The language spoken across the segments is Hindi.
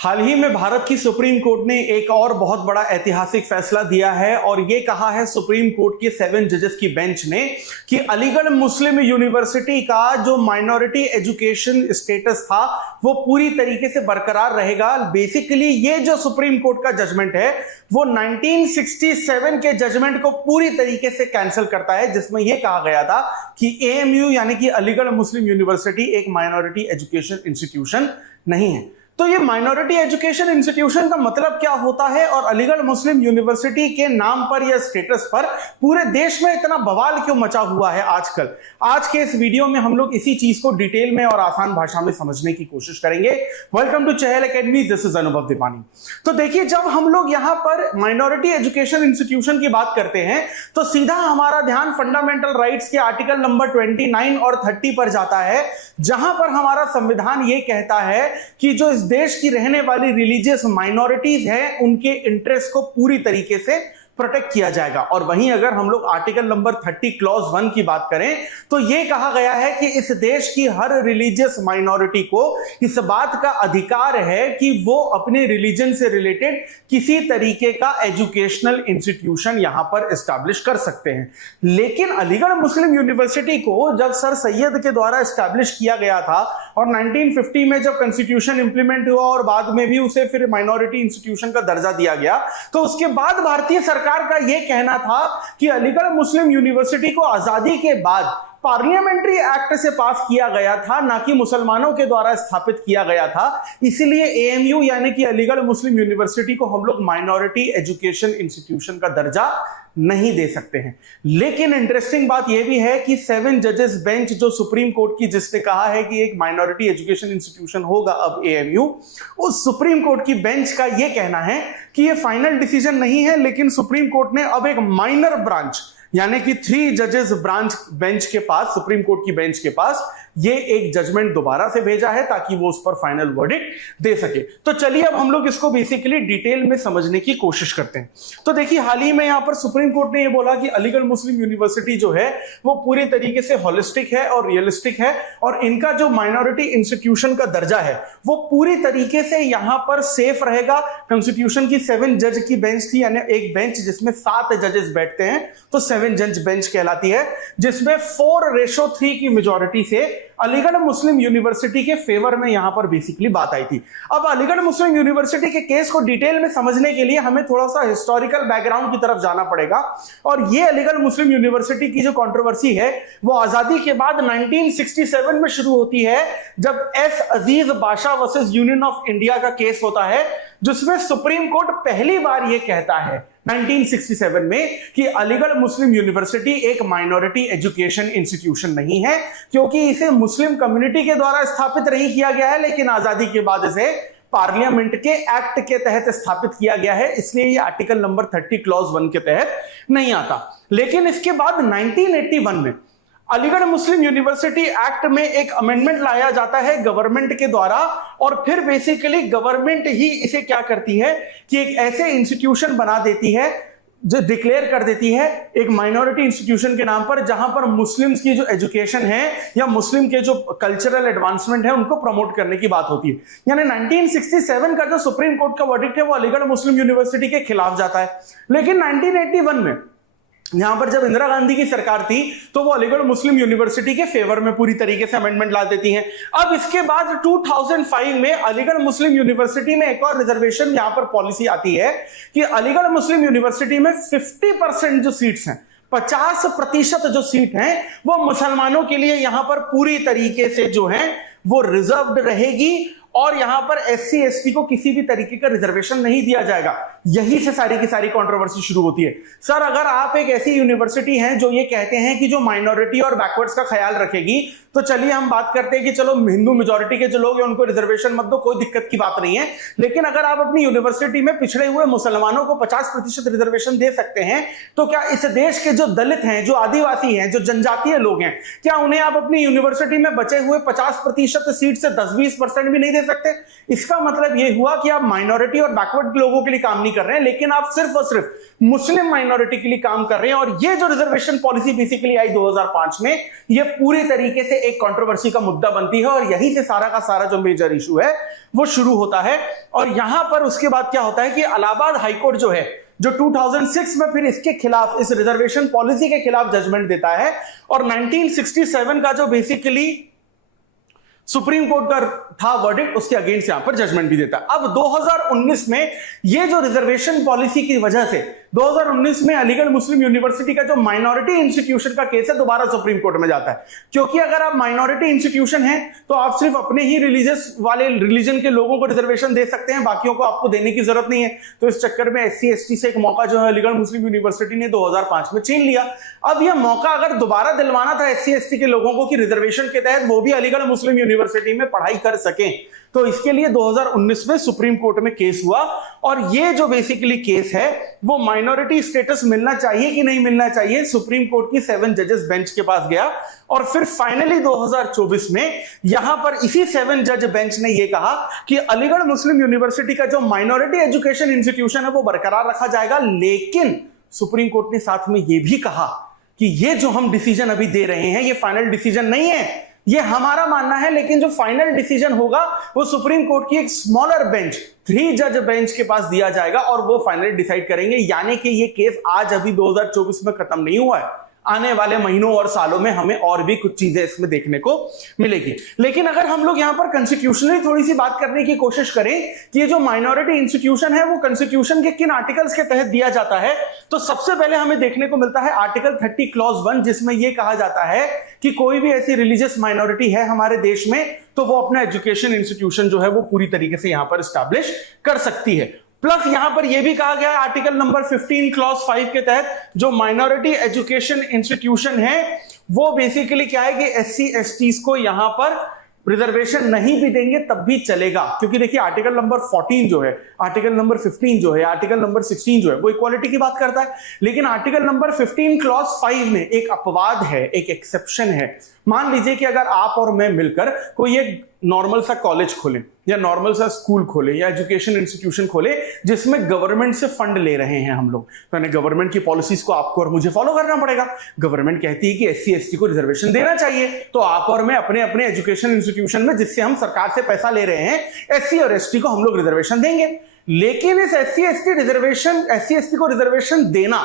हाल ही में भारत की सुप्रीम कोर्ट ने एक और बहुत बड़ा ऐतिहासिक फैसला दिया है और यह कहा है सुप्रीम कोर्ट के 7 जजेस की बेंच ने कि अलीगढ़ मुस्लिम यूनिवर्सिटी का जो माइनॉरिटी एजुकेशन स्टेटस था वो पूरी तरीके से बरकरार रहेगा। बेसिकली ये जो सुप्रीम कोर्ट का जजमेंट है वो 1967 के जजमेंट को पूरी तरीके से कैंसिल करता है, जिसमें यह कहा गया था कि एएमयू यानी कि अलीगढ़ मुस्लिम यूनिवर्सिटी एक माइनॉरिटी एजुकेशन इंस्टीट्यूशन नहीं है। तो ये माइनॉरिटी एजुकेशन इंस्टीट्यूशन का मतलब क्या होता है और अलीगढ़ मुस्लिम यूनिवर्सिटी के नाम पर या स्टेटस पर पूरे देश में इतना बवाल क्यों मचा हुआ है आजकल। आज के इस वीडियो में हम लोग इसी चीज को डिटेल में और आसान भाषा में समझने की कोशिश करेंगे। Welcome to Chahal academy, this is Anubhav Deepani. तो देखिए, जब हम लोग यहां पर माइनॉरिटी एजुकेशन इंस्टीट्यूशन की बात करते हैं तो सीधा हमारा ध्यान फंडामेंटल राइट्स के आर्टिकल नंबर 29 और 30 पर जाता है, जहां पर हमारा संविधान यह कहता है कि जो इस देश की रहने वाली रिलीजियस माइनॉरिटीज हैं उनके इंटरेस्ट को पूरी तरीके से प्रोटेक्ट किया जाएगा। और वहीं अगर हम लोग आर्टिकल नंबर 30 क्लॉज 1 की बात करें तो यह कहा गया है कि इस देश की हर रिलीजियस माइनॉरिटी को इस बात का अधिकार है कि वो अपने रिलीजन से रिलेटेड किसी तरीके का एजुकेशनल इंस्टीट्यूशन यहां पर एस्टैब्लिश कर सकते हैं। लेकिन अलीगढ़ मुस्लिम यूनिवर्सिटी को जब सर सैयद के द्वारा एस्टैब्लिश किया गया था और 1950 में जब कॉन्स्टिट्यूशन इंप्लीमेंट हुआ और बाद में भी उसे फिर माइनॉरिटी इंस्टीट्यूशन का दर्जा दिया गया, तो उसके बाद भारतीय सरकार का यह कहना था कि अलीगढ़ मुस्लिम यूनिवर्सिटी को आजादी के बाद पार्लियामेंट्री एक्ट से पास किया गया था, ना कि मुसलमानों के द्वारा स्थापित किया गया था। इसलिए एएमयू यानी कि अलीगढ़ मुस्लिम यूनिवर्सिटी को हम लोग माइनॉरिटी एजुकेशन इंस्टीट्यूशन का दर्जा नहीं दे सकते हैं। लेकिन इंटरेस्टिंग बात यह भी है कि 7 जजेस बेंच जो सुप्रीम कोर्ट की, जिसने कहा है कि एक माइनॉरिटी एजुकेशन इंस्टीट्यूशन होगा अब एएमयू, उस सुप्रीम कोर्ट की बेंच का यह कहना है कि यह फाइनल डिसीजन नहीं है, लेकिन सुप्रीम कोर्ट ने अब एक माइनर ब्रांच यानी कि 3 जजेस ब्रांच बेंच के पास, सुप्रीम कोर्ट की बेंच के पास ये एक जजमेंट दोबारा से भेजा है ताकि वो उस पर फाइनल वर्डिक्ट दे सके। तो चलिए अब हम लोग इसको बेसिकली डिटेल में समझने की कोशिश करते हैं। तो देखिए, हाल ही में यहां पर सुप्रीम कोर्ट ने ये बोला कि अलीगढ़ मुस्लिम यूनिवर्सिटी जो है वो पूरी तरीके से होलिस्टिक है और रियलिस्टिक है और इनका जो माइनॉरिटी इंस्टीट्यूशन का दर्जा है वो पूरी तरीके से यहां पर सेफ रहेगा। कॉन्स्टिट्यूशन की 7 जज की बेंच थी, यानी एक बेंच जिसमें 7 जजेस बैठते हैं तो 7 जज बेंच कहलाती है, जिसमें 4:3 की मेजॉरिटी से अलीगढ़ मुस्लिम यूनिवर्सिटी के फेवर में यहां पर बेसिकली बात आई थी। अब अलीगढ़ मुस्लिम यूनिवर्सिटी के केस को डिटेल में समझने के लिए हमें थोड़ा सा हिस्टोरिकल बैकग्राउंड की तरफ जाना पड़ेगा। और ये अलीगढ़ मुस्लिम यूनिवर्सिटी की जो कंट्रोवर्सी है वो आजादी के बाद 1967 में शुरू होती है, जब S Aziz Basha versus union of India का केस होता है, जिसमें सुप्रीम कोर्ट पहली बार यह कहता है 1967 में कि अलीगढ़ मुस्लिम यूनिवर्सिटी एक माइनॉरिटी एजुकेशन इंस्टीट्यूशन नहीं है, क्योंकि इसे मुस्लिम कम्युनिटी के द्वारा स्थापित नहीं किया गया है, लेकिन आजादी के बाद इसे पार्लियामेंट के एक्ट के तहत स्थापित किया गया है, इसलिए ये आर्टिकल नंबर 30 क्लॉज 1 के तहत नहीं आता। लेकिन इसके बाद 1981 में अलीगढ़ मुस्लिम यूनिवर्सिटी एक्ट में एक अमेंडमेंट लाया जाता है गवर्नमेंट के द्वारा, और फिर बेसिकली गवर्नमेंट ही इसे क्या करती है कि एक ऐसे इंस्टीट्यूशन बना देती है जो डिक्लेयर कर देती है एक माइनॉरिटी इंस्टीट्यूशन के नाम पर, जहां पर मुस्लिम्स की जो एजुकेशन है या मुस्लिम के जो कल्चरल एडवांसमेंट है उनको प्रमोट करने की बात होती है। यानी 1967 का जो सुप्रीम कोर्ट का वर्डिक्ट है वो अलीगढ़ मुस्लिम यूनिवर्सिटी के खिलाफ जाता है। लेकिन 1981 में यहां पर जब इंदिरा गांधी की सरकार थी तो वो अलीगढ़ मुस्लिम यूनिवर्सिटी के फेवर में पूरी तरीके से अमेंडमेंट ला देती हैं। अब इसके बाद 2005 में अलीगढ़ मुस्लिम यूनिवर्सिटी में एक और रिजर्वेशन यहां पर पॉलिसी आती है कि अलीगढ़ मुस्लिम यूनिवर्सिटी में 50% जो सीट्स हैं, 50% जो सीट हैं वो मुसलमानों के लिए यहां पर पूरी तरीके से जो है वो रिजर्व्ड रहेगी और यहां पर SC ST को किसी भी तरीके का रिजर्वेशन नहीं दिया जाएगा। यही से सारी की सारी कंट्रोवर्सी शुरू होती है। सर, अगर आप एक ऐसी यूनिवर्सिटी हैं जो ये कहते हैं कि जो माइनॉरिटी और बैकवर्ड्स का ख्याल रखेगी, तो चलिए हम बात करते हैं कि चलो हिंदू मेजॉरिटी के जो लोग हैं उनको रिजर्वेशन मत दो, कोई दिक्कत की बात नहीं है। लेकिन अगर आप अपनी यूनिवर्सिटी में पिछड़े हुए मुसलमानों को 50% रिजर्वेशन दे सकते हैं, तो क्या इस देश के जो दलित हैं, जो आदिवासी हैं, जो जनजातीय लोग हैं, क्या उन्हें आप अपनी यूनिवर्सिटी में बचे हुए 50% 10% सीट से 10-20% भी नहीं दे सकते। इसका मतलब यह हुआ कि आप माइनॉरिटी और बैकवर्ड लोगों के लिए काम नहीं कर रहे हैं, लेकिन आप सिर्फ और सिर्फ मुस्लिम माइनॉरिटी के लिए काम कर रहे हैं। और ये जो रिजर्वेशन पॉलिसी बेसिकली आई 2005 में, ये पूरी तरीके से एक कंट्रोवर्सी का मुद्दा बनती है और यहीं से सारा का सारा जो मेजर इशू है वो शुरू होता है। और यहां पर उसके बाद क्या होता है कि इलाहाबाद हाईकोर्ट जो है, जो 2006 में फिर इसके खिलाफ, इस रिजर्वेशन पॉलिसी के खिलाफ जजमेंट देता है और 1967 का जो बेसिकली सुप्रीम कोर्ट का था वर्डिक्ट, उसके अगेंस्ट यहां पर जजमेंट भी देता है। अब 2019 में ये जो रिजर्वेशन पॉलिसी की वजह से 2019 में अलीगढ़ मुस्लिम यूनिवर्सिटी का जो माइनॉरिटी इंस्टीट्यूशन का केस है दोबारा सुप्रीम कोर्ट में जाता है, क्योंकि अगर आप माइनॉरिटी इंस्टीट्यूशन हैं तो आप सिर्फ अपने ही रिलीजियस वाले रिलीजन के लोगों को रिजर्वेशन दे सकते हैं, बाकियों को आपको देने की जरूरत नहीं है। तो इस चक्कर में SC ST से एक मौका जो है अलीगढ़ मुस्लिम यूनिवर्सिटी ने 2005 में छीन लिया। अब यह मौका अगर दोबारा दिलवाना था SC ST के लोगों को कि रिजर्वेशन के तहत वो भी अलीगढ़ मुस्लिम यूनिवर्सिटी में पढ़ाई कर सकें, तो इसके लिए 2019 में सुप्रीम कोर्ट में केस हुआ। और ये जो बेसिकली केस है वो माइनॉरिटी स्टेटस मिलना चाहिए कि नहीं मिलना चाहिए, सुप्रीम कोर्ट की 7 जजेस बेंच के पास गया और फिर फाइनली 2024 में यहां पर इसी 7 जज बेंच ने यह कहा कि अलीगढ़ मुस्लिम यूनिवर्सिटी का जो माइनॉरिटी एजुकेशन इंस्टीट्यूशन है वो बरकरार रखा जाएगा। लेकिन सुप्रीम कोर्ट ने साथ में यह भी कहा कि ये जो हम डिसीजन अभी दे रहे हैं ये फाइनल डिसीजन नहीं है, ये हमारा मानना है, लेकिन जो फाइनल डिसीजन होगा वो सुप्रीम कोर्ट की एक स्मॉलर बेंच, 3 जज बेंच के पास दिया जाएगा और वो फाइनली डिसाइड करेंगे। यानी कि ये केस आज अभी 2024 में खत्म नहीं हुआ है, आने वाले महीनों और सालों में हमें और भी कुछ चीजें इसमें देखने को मिलेगी। लेकिन अगर हम लोग यहां पर कॉन्स्टिट्यूशनली थोड़ी सी बात करने की कोशिश करें कि ये जो माइनॉरिटी इंस्टीट्यूशन है वो कॉन्स्टिट्यूशन के किन आर्टिकल्स के तहत दिया जाता है, तो सबसे पहले हमें देखने को मिलता है आर्टिकल 30 क्लॉज 1, जिसमें यह कहा जाता है कि कोई भी ऐसी रिलीजियस माइनॉरिटी है हमारे देश में तो वो अपना एजुकेशन इंस्टीट्यूशन जो है वो पूरी तरीके से यहां पर स्टैब्लिश कर सकती है। प्लस यहां पर यह भी कहा गया है आर्टिकल नंबर 15 क्लॉज 5 के तहत जो माइनॉरिटी एजुकेशन इंस्टीट्यूशन है वो बेसिकली क्या है कि SC STs को यहां पर रिजर्वेशन नहीं भी देंगे तब भी चलेगा, क्योंकि देखिए आर्टिकल नंबर 14 जो है, आर्टिकल नंबर 15 जो है, आर्टिकल नंबर 16 जो है वो इक्वालिटी की बात करता है। लेकिन आर्टिकल नंबर 15 क्लॉज 5 में एक अपवाद है, एक एक्सेप्शन है। मान लीजिए कि अगर आप और मैं मिलकर कोई एक नॉर्मल सा कॉलेज खोलें या नॉर्मल सा स्कूल खोले या एजुकेशन इंस्टीट्यूशन खोले जिसमें गवर्नमेंट से फंड ले रहे हैं हम लोग, तो गवर्नमेंट की पॉलिसीज को आपको और मुझे फॉलो करना पड़ेगा। गवर्नमेंट कहती है कि SC ST को रिजर्वेशन देना चाहिए, तो आप और मैं अपने अपने एजुकेशन इंस्टीट्यूशन में जिससे हम सरकार से पैसा ले रहे हैं SC और ST को हम लोग रिजर्वेशन देंगे। लेकिन इस SC ST को रिजर्वेशन देना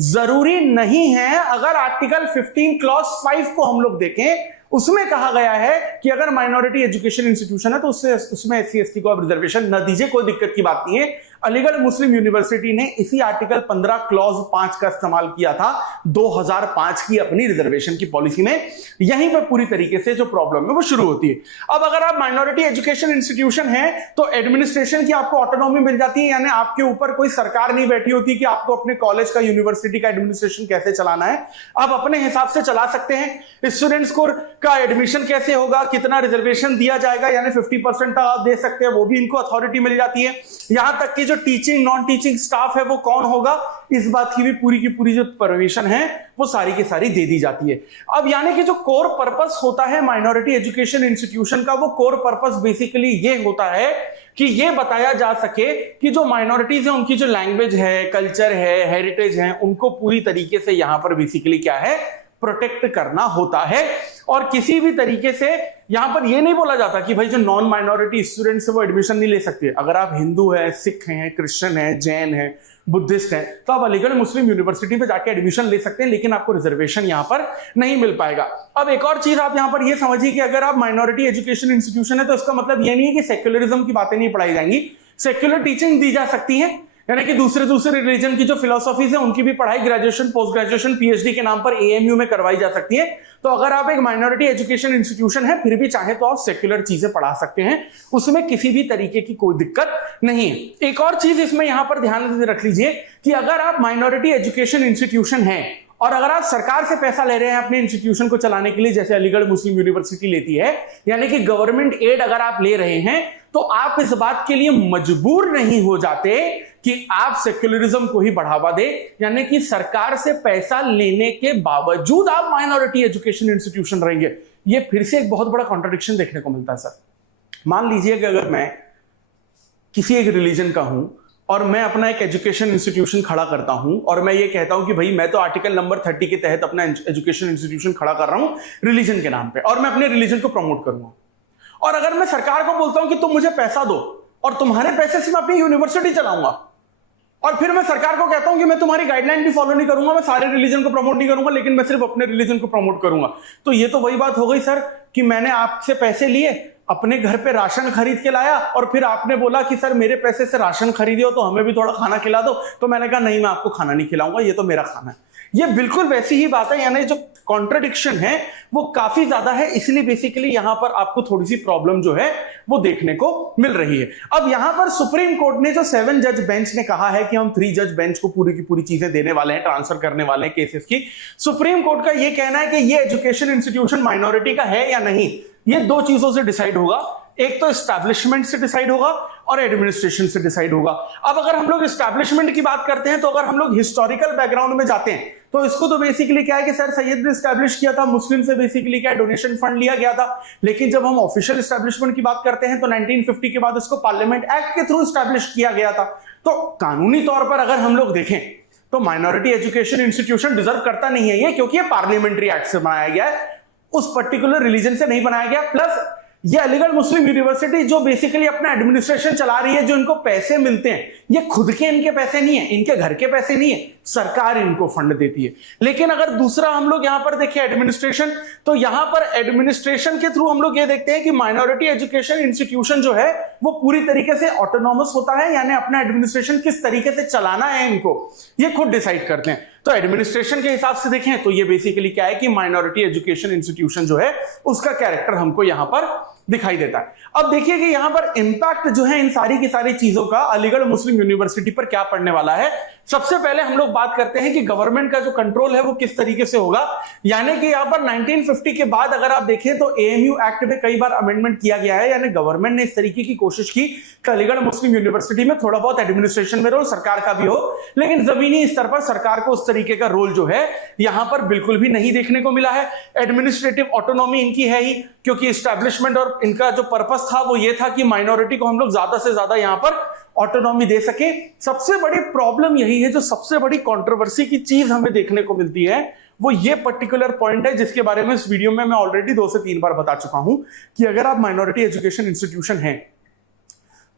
जरूरी नहीं है। अगर आर्टिकल 15 क्लॉज 5 को हम लोग देखें, उसमें कहा गया है कि अगर माइनॉरिटी एजुकेशन इंस्टीट्यूशन है तो उसमें SC ST को आप रिजर्वेशन न दीजिए, कोई दिक्कत की बात नहीं है। अलीगढ़ मुस्लिम यूनिवर्सिटी ने इसी आर्टिकल 15 क्लॉज 5 का इस्तेमाल किया था 2005 की अपनी रिजर्वेशन की पॉलिसी में। यहीं पर पूरी तरीके से जो प्रॉब्लम है वो शुरू होती है। अब अगर आप माइनॉरिटी एजुकेशन इंस्टीट्यूशन है तो एडमिनिस्ट्रेशन की आपको ऑटोनॉमी मिल जाती है, यानी आपके ऊपर कोई सरकार नहीं बैठी होती कि आपको अपने कॉलेज का, यूनिवर्सिटी का एडमिनिस्ट्रेशन कैसे चलाना है। आप अपने हिसाब से चला सकते हैं। स्टूडेंट्स का एडमिशन कैसे होगा, कितना रिजर्वेशन दिया जाएगा, यानी 50% तक आप दे सकते हैं, वो भी इनको अथॉरिटी मिल जाती है। यहां तक कि जो टीचिंग नॉन टीचिंग स्टाफ है वो कौन होगा, इस बात की भी पूरी जो परमिशन है वो सारी की सारी दे दी जाती है। अब यानी कि जो कोर पर्पस होता है माइनॉरिटी एजुकेशन इंस्टीट्यूशन का, वो कोर पर्पस बेसिकली ये होता है कि ये बताया जा सके कि जो माइनॉरिटीज है उनकी जो लैंग्वेज है, कल्चर है, हेरिटेज है, उनको पूरी तरीके से यहां पर बेसिकली क्या है, प्रोटेक्ट करना होता है। और किसी भी तरीके से यहां पर यह नहीं बोला जाता कि भाई जो नॉन माइनॉरिटी स्टूडेंट्स है वो एडमिशन नहीं ले सकते। अगर आप हिंदू है, सिख हैं, क्रिश्चियन है, जैन है, बुद्धिस्ट है, तो आप अलीगढ़ मुस्लिम यूनिवर्सिटी पे जाके एडमिशन ले सकते हैं, लेकिन आपको रिजर्वेशन यहां पर नहीं मिल पाएगा। अब एक और चीज आप यहां पर यह समझिए कि अगर आप माइनॉरिटी एजुकेशन इंस्टीट्यूशन है तो इसका मतलब यह नहीं है कि सेक्युलरिज्म की बातें नहीं पढ़ाई जाएंगी। सेक्युलर टीचिंग दी जा सकती है, यानी कि दूसरे रिलीजन की जो फिलोसॉफीज है उनकी भी पढ़ाई ग्रेजुएशन, पोस्ट ग्रेजुएशन, PhD के नाम पर AMU में करवाई जा सकती है। तो अगर आप एक माइनॉरिटी एजुकेशन इंस्टीट्यूशन है फिर भी चाहे तो आप सेक्युलर चीजें पढ़ा सकते हैं, उसमें किसी भी तरीके की कोई दिक्कत नहीं है। एक और चीज इसमें यहां पर ध्यान रख लीजिए कि अगर आप माइनॉरिटी एजुकेशन इंस्टीट्यूशन है और अगर आप सरकार से पैसा ले रहे हैं अपने इंस्टीट्यूशन को चलाने के लिए, जैसे अलीगढ़ मुस्लिम यूनिवर्सिटी लेती है, यानी कि गवर्नमेंट एड अगर आप ले रहे हैं, तो आप इस बात के लिए मजबूर नहीं हो जाते कि आप सेक्युलरिज्म को ही बढ़ावा दे, यानी कि सरकार से पैसा लेने के बावजूद आप माइनॉरिटी एजुकेशन इंस्टीट्यूशन रहेंगे। ये फिर से एक बहुत बड़ा कॉन्ट्रडिक्शन देखने को मिलता है सर। मान लीजिए कि अगर मैं किसी एक रिलीजन का हूं और मैं अपना एक एजुकेशन इंस्टीट्यूशन खड़ा करता हूं और मैं ये कहता हूं कि भाई मैं तो आर्टिकल नंबर 30 के तहत अपना एजुकेशन इंस्टीट्यूशन खड़ा कर रहा हूं रिलीजन के नाम पे और मैं अपने रिलीजन को प्रमोट करूंगा, और अगर मैं सरकार को बोलता हूं कि तुम मुझे पैसा दो और तुम्हारे पैसे से मैं अपनी यूनिवर्सिटी चलाऊंगा, और फिर मैं सरकार को कहता हूं कि मैं तुम्हारी गाइडलाइन भी फॉलो नहीं करूंगा, मैं सारे रिलीजन को प्रमोट नहीं करूंगा, लेकिन मैं सिर्फ अपने रिलीजन को प्रमोट करूंगा, तो ये तो वही बात हो गई सर कि मैंने आपसे पैसे लिए, अपने घर पे राशन खरीद के लाया और फिर आपने बोला कि सर मेरे पैसे से राशन खरीदे हो तो हमें भी थोड़ा खाना खिला दो, तो मैंने कहा नहीं मैं आपको खाना नहीं खिलाऊंगा, ये तो मेरा खाना है। ये बिल्कुल वैसी ही बात है, यानी जो कॉन्ट्रडिक्शन है वो काफी ज्यादा है, इसलिए बेसिकली यहां पर आपको थोड़ी सी प्रॉब्लम जो है वो देखने को मिल रही है। अब यहां पर सुप्रीम कोर्ट ने जो 7 जज बेंच ने कहा है कि हम 3 जज बेंच को पूरी की पूरी चीजें देने वाले हैं, ट्रांसफर करने वाले हैं केसेस की, सुप्रीम कोर्ट का यह कहना है कि ये एजुकेशन इंस्टीट्यूशन माइनॉरिटी का है या नहीं, ये 2 चीजों से डिसाइड होगा, एक तो एस्टैब्लिशमेंट से डिसाइड होगा और एडमिनिस्ट्रेशन से डिसाइड होगा। अब अगर हम लोग एस्टैब्लिशमेंट की बात करते हैं तो अगर हम लोग हिस्टोरिकल बैकग्राउंड में जाते हैं तो इसको तो बेसिकली क्या है कि सर सैयद ने एस्टैब्लिश किया था, मुस्लिम से बेसिकली क्या डोनेशन फंड लिया गया था, लेकिन जब हम ऑफिशियल एस्टैब्लिशमेंट की बात करते हैं तो 1950 के बाद इसको पार्लियामेंट एक्ट के थ्रू एस्टैब्लिश किया गया था। तो कानूनी तौर पर अगर हम लोग देखें तो माइनॉरिटी एजुकेशन इंस्टीट्यूशन डिजर्व करता नहीं है ये, क्योंकि ये पार्लियामेंट्री एक्ट से बनाया गया है, उस पर्टिकुलर रिलीजन से नहीं बनाया गया। प्लस ये अलीगढ़ मुस्लिम यूनिवर्सिटी जो बेसिकली अपना एडमिनिस्ट्रेशन चला रही है, जो इनको पैसे मिलते हैं ये खुद के इनके पैसे नहीं है, इनके घर के पैसे नहीं है, सरकार इनको फंड देती है। लेकिन अगर दूसरा हम लोग यहां पर देखें एडमिनिस्ट्रेशन, तो यहां पर एडमिनिस्ट्रेशन के थ्रू हम लोग ये देखते हैं कि माइनॉरिटी एजुकेशन इंस्टीट्यूशन जो है वो पूरी तरीके से ऑटोनॉमस होता है, यानी अपना एडमिनिस्ट्रेशन किस तरीके से चलाना है इनको ये खुद डिसाइड करते हैं। तो एडमिनिस्ट्रेशन के हिसाब से देखें तो ये बेसिकली क्या है कि माइनॉरिटी एजुकेशन इंस्टीट्यूशन जो है उसका कैरेक्टर हमको यहां पर दिखाई देता है। अब देखिए कि यहां पर इंपैक्ट जो है इन सारी की सारी चीजों का अलीगढ़ मुस्लिम यूनिवर्सिटी पर क्या पड़ने वाला है। सबसे पहले हम लोग बात करते हैं कि गवर्नमेंट का जो कंट्रोल है वो किस तरीके से होगा, यानी कि यहां पर 1950 के बाद अगर आप देखें तो एएमयू एक्ट में कई बार अमेंडमेंट किया गया है, यानी गवर्नमेंट ने इस तरीके की कोशिश की कि अलीगढ़ मुस्लिम यूनिवर्सिटी में थोड़ा बहुत एडमिनिस्ट्रेशन में रोल सरकार का भी हो, लेकिन जमीनी स्तर पर सरकार को उस तरीके का रोल जो है यहां पर बिल्कुल भी नहीं देखने को मिला है। एडमिनिस्ट्रेटिव ऑटोनॉमी इनकी है ही, क्योंकि एस्टैब्लिशमेंट और इनका जो पर्पस था वो ये था कि माइनॉरिटी को हम लोग ज्यादा से ज्यादा यहां पर ऑटोनॉमी दे सके। सबसे बड़ी प्रॉब्लम यही है, जो सबसे बड़ी कंट्रोवर्सी की चीज हमें देखने को मिलती है वो ये पर्टिकुलर पॉइंट है, जिसके बारे में इस वीडियो में मैं ऑलरेडी 2 से 3 बार बता चुका हूं कि अगर आप माइनॉरिटी एजुकेशन इंस्टीट्यूशन हैं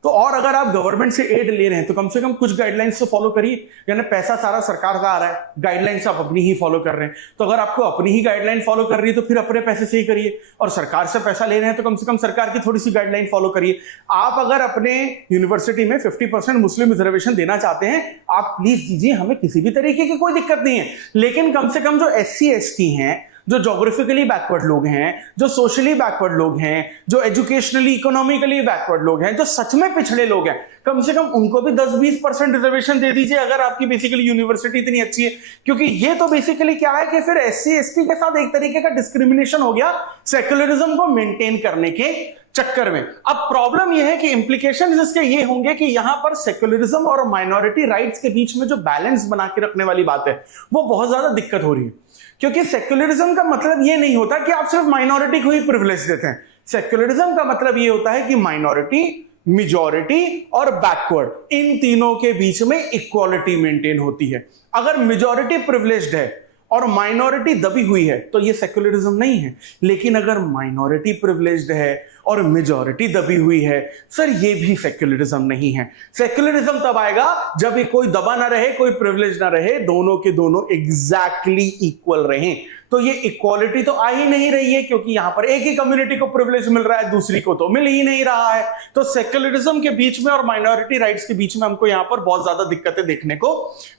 तो और अगर आप गवर्नमेंट से एड ले रहे हैं तो कम से कम कुछ गाइडलाइंस तो फॉलो करिए, यानी पैसा सारा सरकार का आ रहा है, गाइडलाइंस आप अपनी ही फॉलो कर रहे हैं, तो अगर आपको अपनी ही गाइडलाइन फॉलो कर रही है तो फिर अपने पैसे से ही करिए, और सरकार से पैसा ले रहे हैं तो कम से कम सरकार की थोड़ी सी गाइडलाइन फॉलो करिए। आप अगर अपने यूनिवर्सिटी में 50% मुस्लिम रिजर्वेशन देना चाहते हैं आप प्लीज दीजिए, हमें किसी भी तरीके की कोई दिक्कत नहीं है, लेकिन कम से कम जो SC ST हैं, जो जोग्राफिकली बैकवर्ड लोग हैं, जो सोशली बैकवर्ड लोग हैं, जो एजुकेशनली इकोनॉमिकली बैकवर्ड लोग हैं, जो सच में पिछड़े लोग हैं, कम से कम उनको भी 10-20% रिजर्वेशन दे दीजिए अगर आपकी बेसिकली यूनिवर्सिटी इतनी अच्छी है। क्योंकि ये तो बेसिकली क्या है कि फिर SC ST के साथ एक तरीके का डिस्क्रिमिनेशन हो गया सेक्युलरिज्म को मेंटेन करने के चक्कर में। अब प्रॉब्लम यह है कि इंप्लीकेशंस इसके ये होंगे कि यहां पर सेक्युलरिज्म और माइनॉरिटी राइट्स के बीच में जो बैलेंस बना के रखने वाली बात है वो बहुत ज्यादा दिक्कत हो रही है, क्योंकि सेक्युलरिज्म का मतलब ये नहीं होता कि आप सिर्फ माइनॉरिटी को ही प्रिविलेज देते हैं। सेक्युलरिज्म का मतलब ये होता है कि माइनॉरिटी, मेजॉरिटी और बैकवर्ड इन तीनों के बीच में इक्वालिटी मेंटेन होती है। अगर मेजॉरिटी प्रिविलेज्ड है और माइनॉरिटी दबी हुई है तो ये सेक्युलरिज्म नहीं है, लेकिन अगर माइनॉरिटी प्रिविलेज्ड है और मेजॉरिटी दबी हुई है, सर ये भी सेक्युलरिज्म नहीं है। सेक्युलरिज्म तब आएगा जब ये कोई दबा ना रहे, कोई प्रिविलेज ना रहे, दोनों के दोनों एग्जैक्टली इक्वल रहें। तो ये इक्वालिटी तो आ ही नहीं रही है, क्योंकि यहां पर एक ही कम्युनिटी को प्रिविलेज मिल रहा है, दूसरी को तो मिल ही नहीं रहा है। तो सेक्युलरिज्म के बीच में और माइनॉरिटी राइट्स के बीच में हमको यहां पर बहुत ज्यादा दिक्कतें देखने को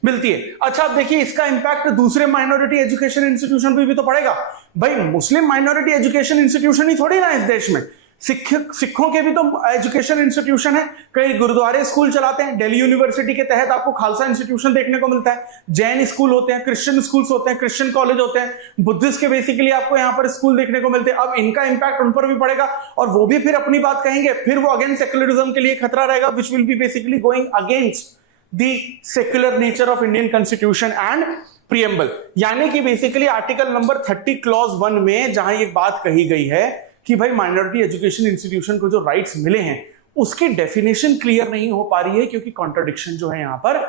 मिलती है। अच्छा, आप देखिए इसका इंपैक्ट दूसरे माइनॉरिटी एजुकेशन इंस्टीट्यूशन पे भी तो पड़ेगा। भाई मुस्लिम माइनॉरिटी एजुकेशन इंस्टीट्यूशन ही थोड़ी ना इस देश में, सिखों के भी तो एजुकेशन इंस्टीट्यूशन है, कई गुरुद्वारे स्कूल चलाते हैं, दिल्ली यूनिवर्सिटी के तहत आपको खालसा इंस्टीट्यूशन देखने को मिलता है, जैन स्कूल होते हैं, क्रिश्चियन स्कूल्स होते हैं, क्रिश्चियन कॉलेज होते हैं, बुद्धिस्ट के बेसिकली आपको यहाँ पर स्कूल देखने को मिलते हैं। अब इनका इंपैक्ट उन पर भी पड़ेगा और वो भी फिर अपनी बात कहेंगे, फिर वो अगेन सेक्युलरिज्म के लिए खतरा रहेगा, which will be basically going against the secular nature of Indian constitution and preamble, यानी कि बेसिकली आर्टिकल नंबर 30 क्लॉज 1 में जहां ये बात कही गई है कि भाई माइनॉरिटी एजुकेशन इंस्टीट्यूशन को जो राइट्स मिले हैं उसकी डेफिनेशन क्लियर नहीं हो पा रही है, क्योंकि कॉन्ट्रडिक्शन जो है यहां पर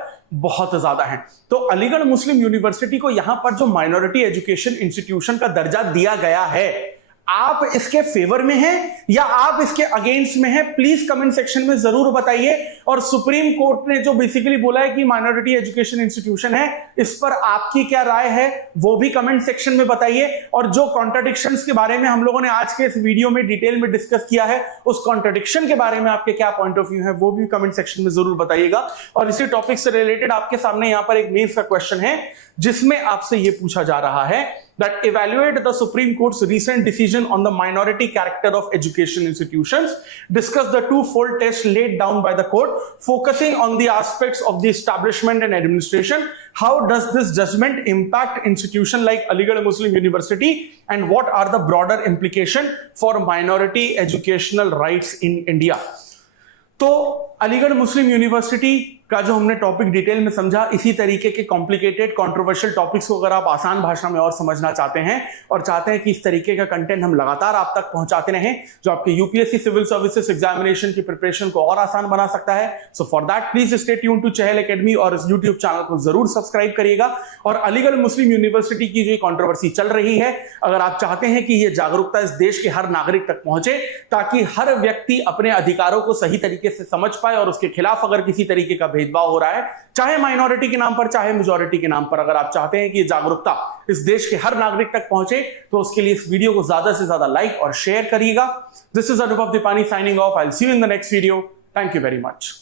बहुत ज्यादा है। तो अलीगढ़ मुस्लिम यूनिवर्सिटी को यहां पर जो माइनॉरिटी एजुकेशन इंस्टीट्यूशन का दर्जा दिया गया है, आप इसके फेवर में हैं या आप इसके अगेंस्ट में हैं, प्लीज कमेंट सेक्शन में जरूर बताइए। और सुप्रीम कोर्ट ने जो बेसिकली बोला है कि माइनॉरिटी एजुकेशन इंस्टीट्यूशन है, इस पर आपकी क्या राय है वो भी कमेंट सेक्शन में बताइए। और जो कॉन्ट्रडिक्शंस के बारे में हम लोगों ने आज के इस वीडियो में डिटेल में डिस्कस किया है, उस कॉन्ट्रडिक्शन के बारे में आपके क्या पॉइंट ऑफ व्यू है वो भी कमेंट सेक्शन में जरूर बताइएगा। और इसी टॉपिक से रिलेटेड आपके सामने यहां पर एक मेंस का क्वेश्चन है जिसमें आपसे यह पूछा जा रहा है that evaluate the Supreme Court's recent decision on the minority character of education institutions, discuss the two-fold test laid down by the court, focusing on the aspects of the establishment and administration. How does this judgment impact institution like Aligarh Muslim University, and what are the broader implications for minority educational rights in India? तो अलीगढ़ मुस्लिम यूनिवर्सिटी का जो हमने टॉपिक डिटेल में समझा, इसी तरीके के कॉम्प्लिकेटेड कंट्रोवर्शियल टॉपिक्स को अगर आप आसान भाषा में और समझना चाहते हैं और चाहते हैं कि इस तरीके का कंटेंट हम लगातार आप तक पहुंचाते रहें जो आपके यूपीएससी सिविल सर्विसेज एग्जामिनेशन की प्रिपरेशन को और आसान बना सकता है, so for that please stay tune to Chahal academy और इस यूट्यूब चैनल को जरूर सब्सक्राइब करिएगा। और अलीगढ़ मुस्लिम यूनिवर्सिटी की जो कंट्रोवर्सी चल रही है, अगर आप चाहते हैं कि यह जागरूकता इस देश के हर नागरिक तक पहुंचे ताकि हर व्यक्ति अपने अधिकारों को सही तरीके से समझ पाए और उसके खिलाफ अगर किसी तरीके का भेदभाव हो रहा है, चाहे माइनॉरिटी के नाम पर चाहे मेजॉरिटी के नाम पर, अगर आप चाहते हैं कि ये जागरूकता इस देश के हर नागरिक तक पहुंचे तो उसके लिए इस वीडियो को ज्यादा से ज्यादा लाइक और शेयर करिएगा। This is Anubhav Deepani signing off. I will see you in the next video. Thank you very much.